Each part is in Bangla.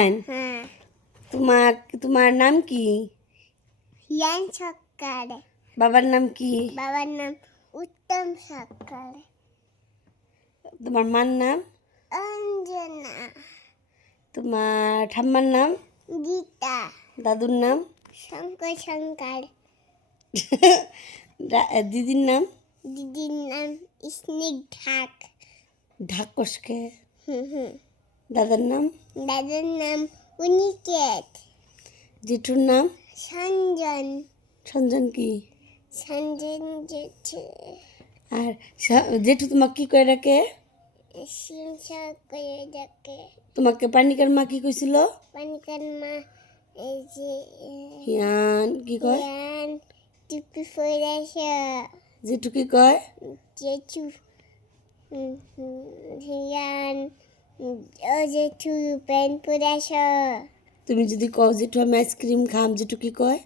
হিয়ান, হ্যাঁ তোমার নাম কি? হিয়ান সরকার। বাবার নাম কি? বাবার নাম উত্তম সরকার। তোমার মার নাম? অঞ্জনা। তোমার ঠাম্মার নাম? গীতা। দাদুর নাম? শঙ্কর শঙ্কর। দিদির নাম? দিদির নাম স্নিক ঢাক। ঢাকসকে। হুম। দাদার নাম? দাদার নাম উনিকেত। জেঠুর নাম? সঞ্জন। সঞ্জন কি? সঞ্জন জেঠু। আর জেঠু তোমাকে কি করে রাখে? সিংসা করে ডাকে। তোমাকে পানিকার মা কি কইছিল? পানিকার মা এই যে হিয়ান কি কয়? হিয়ান টুপি পরেছ। জেঠু কি কয়? জেঠু হিয়ান ও জেঠু প্যান্ট পরেছ। তুমি যদি কও জেঠু আমি আইসক্রিম খাম, জেঠু কি কয়?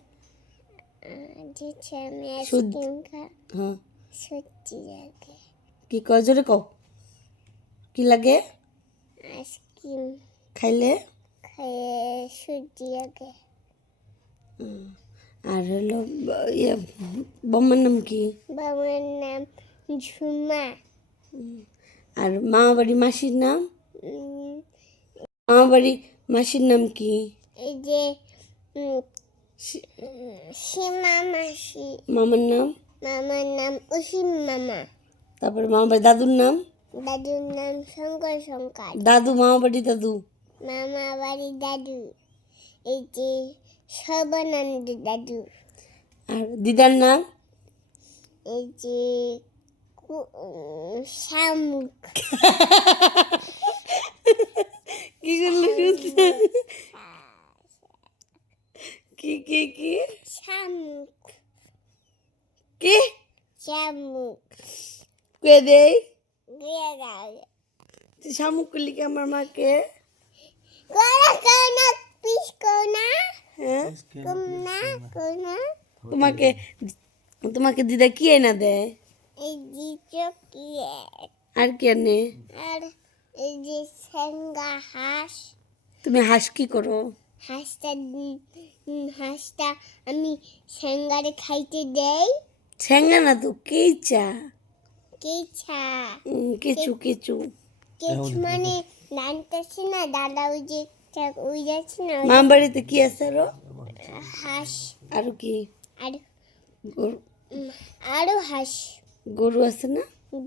জেঠু আমি আইসক্রিম খা। হ্যাঁ সত্যি লাগে। কি কয় জোরে কও? কি লাগে? আইসক্রিম খাইলে? খেয়ে সত্যি লাগে। আর হলো ইয়ে বম্মার নাম কি? বাবার নাম ঝুমা। আর মামা বাড়ি মাসির নাম? উম, মামা বাড়ি মাসির নাম কি? এই যে সীমা মাসি। মামার নাম? মামার নাম অসীম মামা। তারপরে মামা বাড়ি দাদুর নাম? দাদুর নাম শঙ্কর শঙ্কর। দাদু মামা বাড়ি দাদু? মামা বাড়ি দাদু এই যে সর্বানন্দ দাদু। আর দিদার নাম? এই যে শামুক। কি করলে শুনতে? কি শামুক। কি শামুক কে দেই? দিয়ে দাও। তুই শামুক করলি কি আমার মাকে? কোনা পিস কোনা হ্যাঁ কোনা কোনা। তোমাকে তোমাকে দিদা কি এনে দেয়? এই যে চকলেট। আর কি আনে? আর এই যে সেঙ্গা হাঁস। তুমি হাঁস কি করো? হাঁসটা আমি সেঙ্গারে খাইতে দেই। ছেঙ্গা না তো কেইচা। কেছা কেচু কেচু। কেছু মানে জানতেছি না দাদা ওই যাচ্ছে না মা বাড়িতে কি আছে আরো? হাঁস। আর কি? আর গরু? আরো হাঁস। গরু আছে না?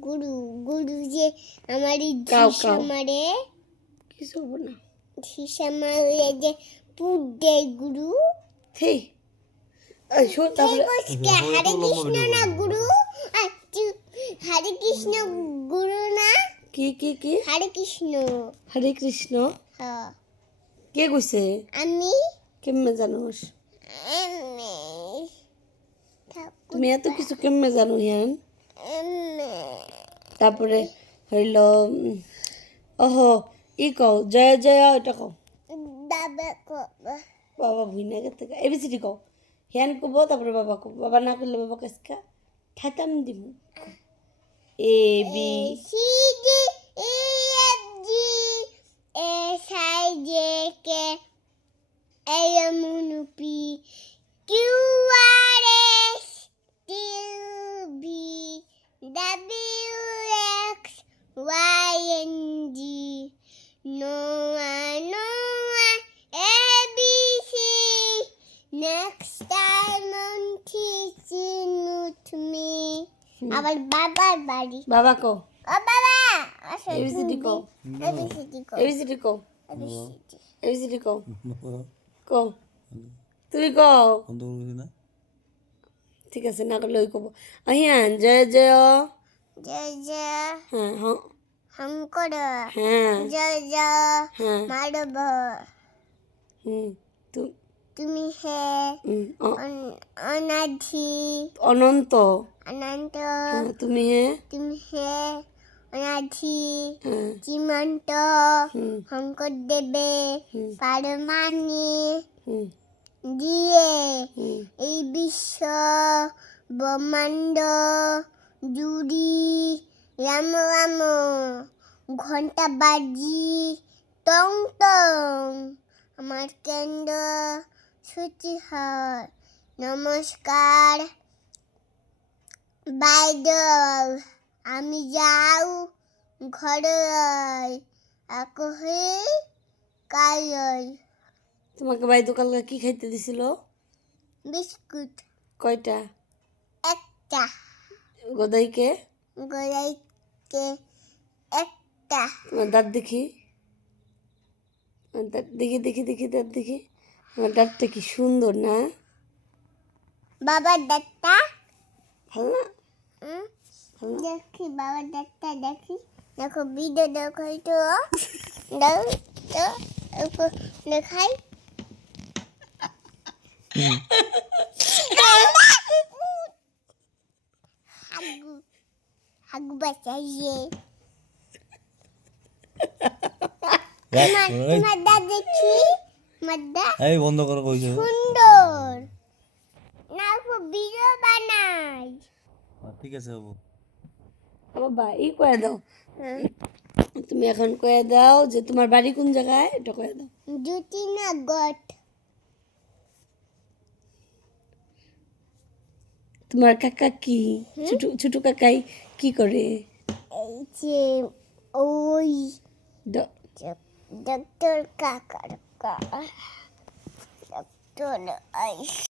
গরু গরু যে আমার কাউ ঝিসা কাউ। মারে। কিছু হবো না। ঝিসা মারে যে পুট দেয় গুরু। হেই শোন তারপরে হরে কৃষ্ণ না গুরু। হরে কৃষ্ণ গুরু না। কি হরে কৃষ্ণ। হরে কৃষ্ণ হ্যাঁ কে কইছে? আমি কেমনে জানোস? এমনি তুমি এত কিছু কেমনে জানো হিয়ান? তারপরে হইল ওহো ই কও জয় জয় এটা কও। দাবা কবা বাবা ভুইনা গেতে এবিসিডি কও। হিয়ান কব তারপরে বাবা কব। বাবা না করলে বাবা কাছকা ঠাতাম দিব। A B C D E F G S I J K L M N O P Q R S T U V W X Y and Z Noah A B C next time on teaching with me. আবার বাবার বাড়ি। বাবা কও। ও বাবা আসো এবিসিডি কও। এবিসিডি কও। এবিসিডি কও। এবিসিডি এবিসিডি কও। কও তুমি কও। ঠিক আছে না করলে ওই কব। আহিয়ান জয় জয় জয় জয় হ্যাঁ হ্যাঁ শঙ্কর। হ্যাঁ জয় জয় হ্যাঁ মাধব। তুমি হে অনাধি অনন্ত অনন্ত। তুমি হে তুমি হে অনাধি হ্যাঁ জীবন্ত শঙ্করদেবে পারমানি দিয়ে এই বিশ্ব ব্রহ্মাণ্ড জুড়ি রাম রাম ঘন্টা বাজি টং টং কেন্দ্র ছুটি হয় নমস্কার বাইদেউ আমি যাও ঘরে আকহি কাই তোমাকে বাইদু কালকে কি খাইতে দিছিল? বিস্কুট কয়টা? একটা গদাইকে? গলাইতে একটা তোমার দাঁত দেখি, আমার দাঁত দেখি দেখি দেখি দাঁত দেখি। আমার দাঁতটা কি সুন্দর না? বাবার দাঁতটা ভালো না? দেখি বাবার দাঁতটা দেখি দেখো ভিডিও দেখাই তো দাও তো একটু দেখাই হাগু হাগু বাসাইয়ে তোমার দাঁত দেখি তোমার দাঁত এই বন্ধ করো কইছো। সুন্দর না খুব ভিডিও বানাই ঠিক আছে বাবু। বাবা এই কয়ে দাও, তুমি এখন কয়ে দাও যে তোমার বাড়ি কোন জায়গায়, এটা কয়ে দাও। জুতি না গট তোমার কাকা কি, ছোট ছোট কাকাই কি করে? এই যে ওই ড- ডক্টর কাকার ডক্টর